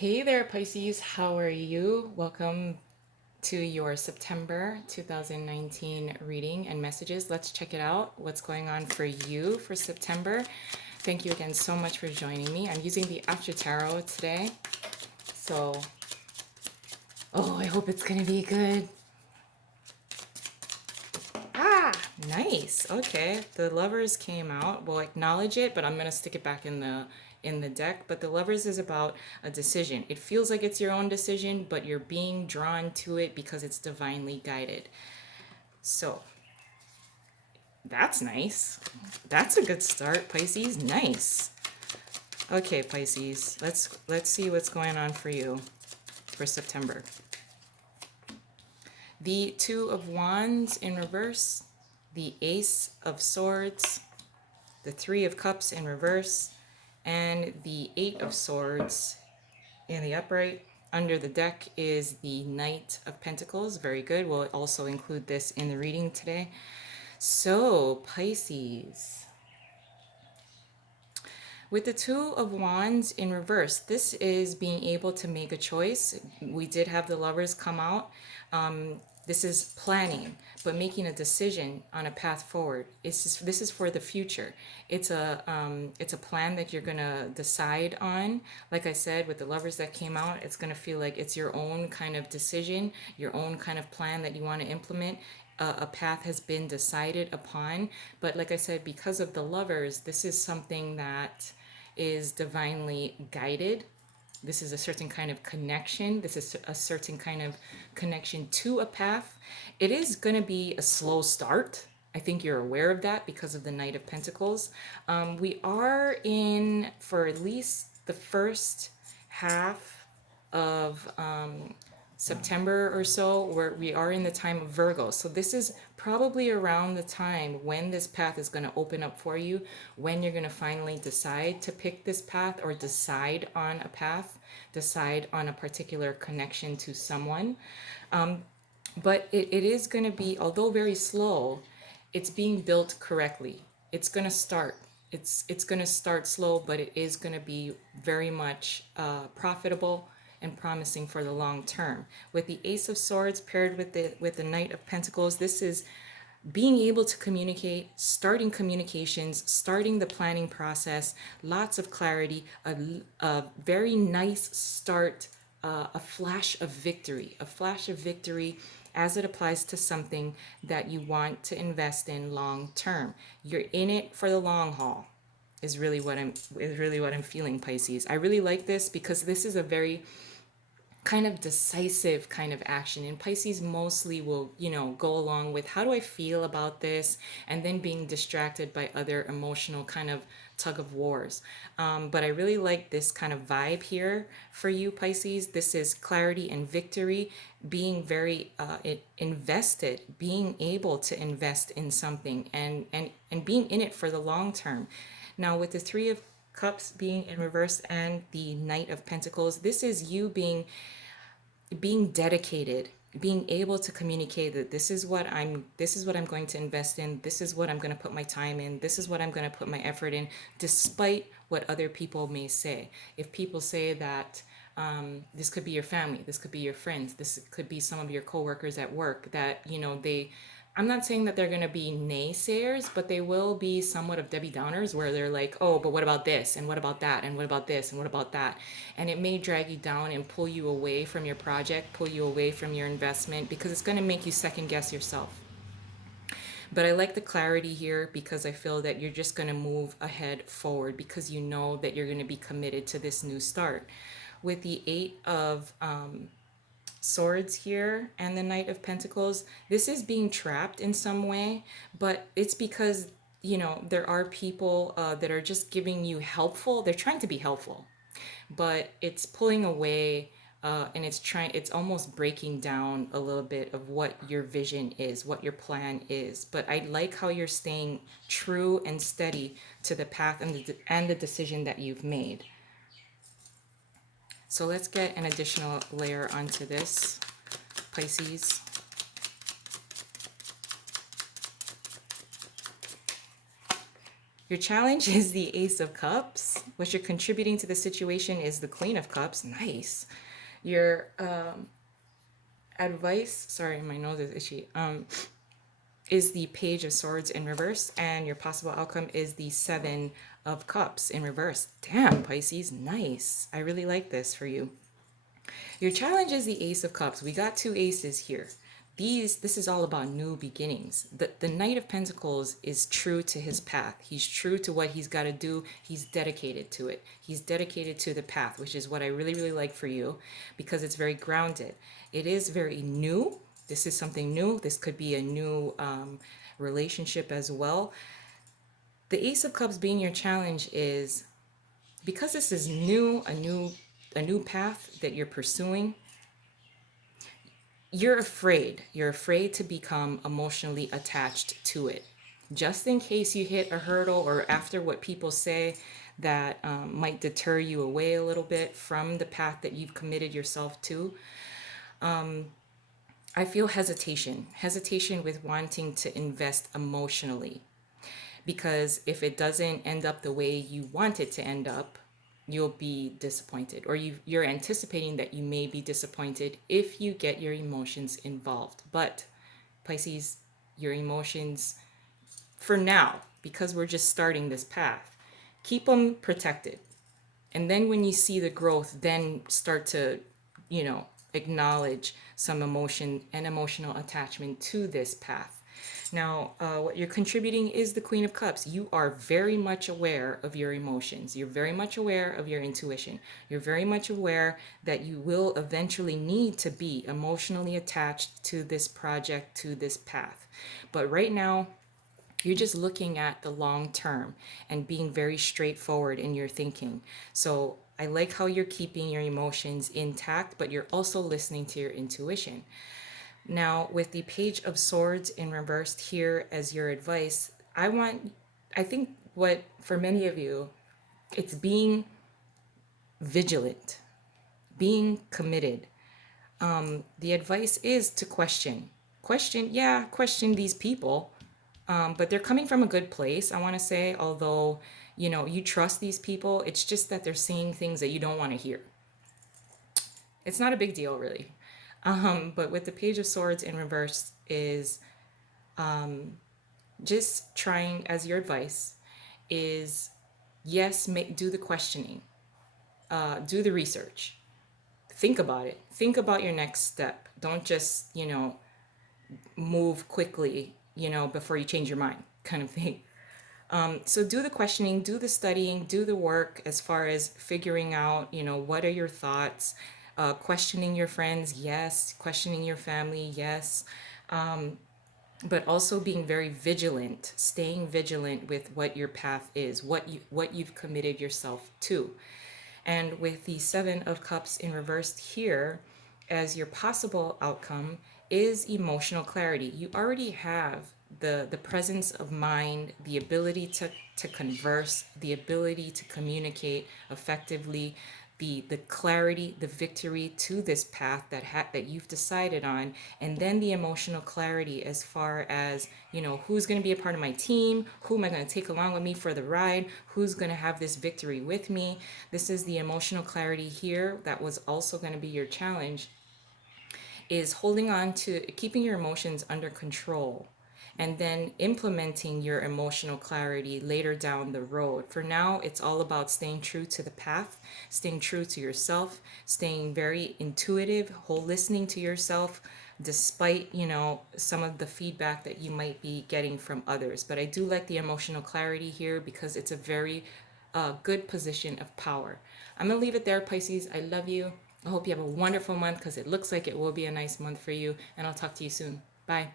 Hey there, Pisces. How are you? Welcome to your September 2019 reading and messages. Let's check it out. What's going on for you for September? Thank you again so much for joining me. I'm using the After Tarot today. So, I hope it's going to be good. Ah, nice. Okay, the Lovers came out. We'll acknowledge it, but I'm gonna stick it back in the deck. But the Lovers is about a decision. It feels like it's your own decision, but you're being drawn to it because it's divinely guided. So that's nice. That's a good start, Pisces. Nice. Okay, Pisces. Let's see what's going on for you for September. The Two of Wands in reverse, the Ace of Swords, the Three of Cups in reverse, and the Eight of Swords in the upright. Under the deck is the Knight of Pentacles. Very good. We'll also include this in the reading today. So, Pisces. With the Two of Wands in reverse, this is being able to make a choice. We did have the Lovers come out. This is planning, but making a decision on a path forward. This is for the future. It's a plan that you're gonna decide on. Like I said, with the Lovers that came out, it's gonna feel like it's your own kind of decision, your own kind of plan that you want to implement. A path has been decided upon, but like I said, because of the Lovers, this is something that is divinely guided. This is a certain kind of connection. This is a certain kind of connection to a path. It is going to be a slow start. I think you're aware of that because of the Knight of Pentacles. We are in, for at least the first half of September or so, where we are in the time of Virgo. So this is probably around the time when this path is going to open up for you, when you're going to finally decide to pick this path or decide on a path, decide on a particular connection to someone. But it is going to be, although very slow, it's being built correctly. It's going to start. It's going to start slow, but it is going to be very much profitable and promising for the long term. With the Ace of Swords paired with the Knight of Pentacles, this is being able to communicate, starting communications, starting the planning process, lots of clarity, a very nice start, a flash of victory, as it applies to something that you want to invest in long term. You're in it for the long haul. Is really what I'm feeling, Pisces. I really like this because this is a very kind of decisive kind of action, and Pisces mostly will go along with how do I feel about this, and then being distracted by other emotional kind of tug of wars. But I really like this kind of vibe here for you, Pisces. This is clarity and victory, being very invested, being able to invest in something, and being in it for the long term. Now with the Three of Cups being in reverse and the Knight of Pentacles, this is you being dedicated, being able to communicate that this is what I'm going to invest in, this is what I'm going to put my time in, this is what I'm going to put my effort in, despite what other people may say. If people say that this could be your family, this could be your friends, this could be some of your coworkers at work that I'm not saying that they're going to be naysayers, but they will be somewhat of Debbie Downers where they're like, oh, but what about this? And what about that? And what about this? And what about that? And it may drag you down and pull you away from your project, pull you away from your investment, because it's going to make you second guess yourself. But I like the clarity here because I feel that you're just going to move ahead forward because you know that you're going to be committed to this new start. With the Eight of Swords here and the Knight of Pentacles, this is being trapped in some way, but it's because there are people that are just giving you helpful, they're trying to be helpful, but it's pulling away, and it's almost breaking down a little bit of what your vision is, what your plan is. But I like how you're staying true and steady to the path and the decision that you've made. So let's get an additional layer onto this, Pisces. Your challenge is the Ace of Cups. What you're contributing to the situation is the Queen of Cups. Nice. Your advice, sorry, my nose is itchy, is the Page of Swords in reverse, and your possible outcome is the Seven of Cups in reverse. Damn, Pisces, nice. I really like this for you. Your challenge is the Ace of Cups. We got two aces here. This is all about new beginnings. The Knight of Pentacles is true to his path. He's true to what he's got to do. He's dedicated to it. He's dedicated to the path, which is what I really, really like for you because it's very grounded. It is very new. This is something new. This could be a new relationship as well. The Ace of Cups being your challenge is because this is new, a new path that you're pursuing. You're afraid. You're afraid to become emotionally attached to it. Just in case you hit a hurdle or after what people say that might deter you away a little bit from the path that you've committed yourself to. I feel hesitation with wanting to invest emotionally. Because if it doesn't end up the way you want it to end up, you'll be disappointed, or you're anticipating that you may be disappointed if you get your emotions involved. But Pisces, your emotions, for now, because we're just starting this path, keep them protected. And then when you see the growth, then start to, acknowledge some emotion and emotional attachment to this path. Now, what you're contributing is the Queen of Cups. You are very much aware of your emotions. You're very much aware of your intuition. You're very much aware that you will eventually need to be emotionally attached to this project, to this path. But right now, you're just looking at the long term and being very straightforward in your thinking. So I like how you're keeping your emotions intact, but you're also listening to your intuition. Now, with the Page of Swords in reversed here as your advice, I think what for many of you, it's being vigilant, being committed. The advice is to question. Question these people, but they're coming from a good place, I want to say, although, you trust these people. It's just that they're saying things that you don't want to hear. It's not a big deal, really. But with the Page of Swords in reverse is just trying, as your advice, is yes, do the questioning, do the research, think about it, think about your next step. Don't just, move quickly, before you change your mind, kind of thing. So do the questioning, do the studying, do the work as far as figuring out, what are your thoughts, questioning your friends, yes, questioning your family, yes, but also being very vigilant, staying vigilant with what your path is, what you've committed yourself to. And with the Seven of Cups in reversed here as your possible outcome is emotional clarity. You already have the presence of mind, the ability to converse, the ability to communicate effectively, the clarity, the victory to this path that you've decided on, and then the emotional clarity as far as, who's going to be a part of my team, who am I going to take along with me for the ride, who's going to have this victory with me. This is the emotional clarity here that was also going to be your challenge, is holding on to keeping your emotions under control and then implementing your emotional clarity later down the road. For now, it's all about staying true to the path, staying true to yourself, staying very intuitive, whole listening to yourself, despite, some of the feedback that you might be getting from others. But I do like the emotional clarity here because it's a very good position of power. I'm going to leave it there, Pisces. I love you. I hope you have a wonderful month because it looks like it will be a nice month for you. And I'll talk to you soon. Bye.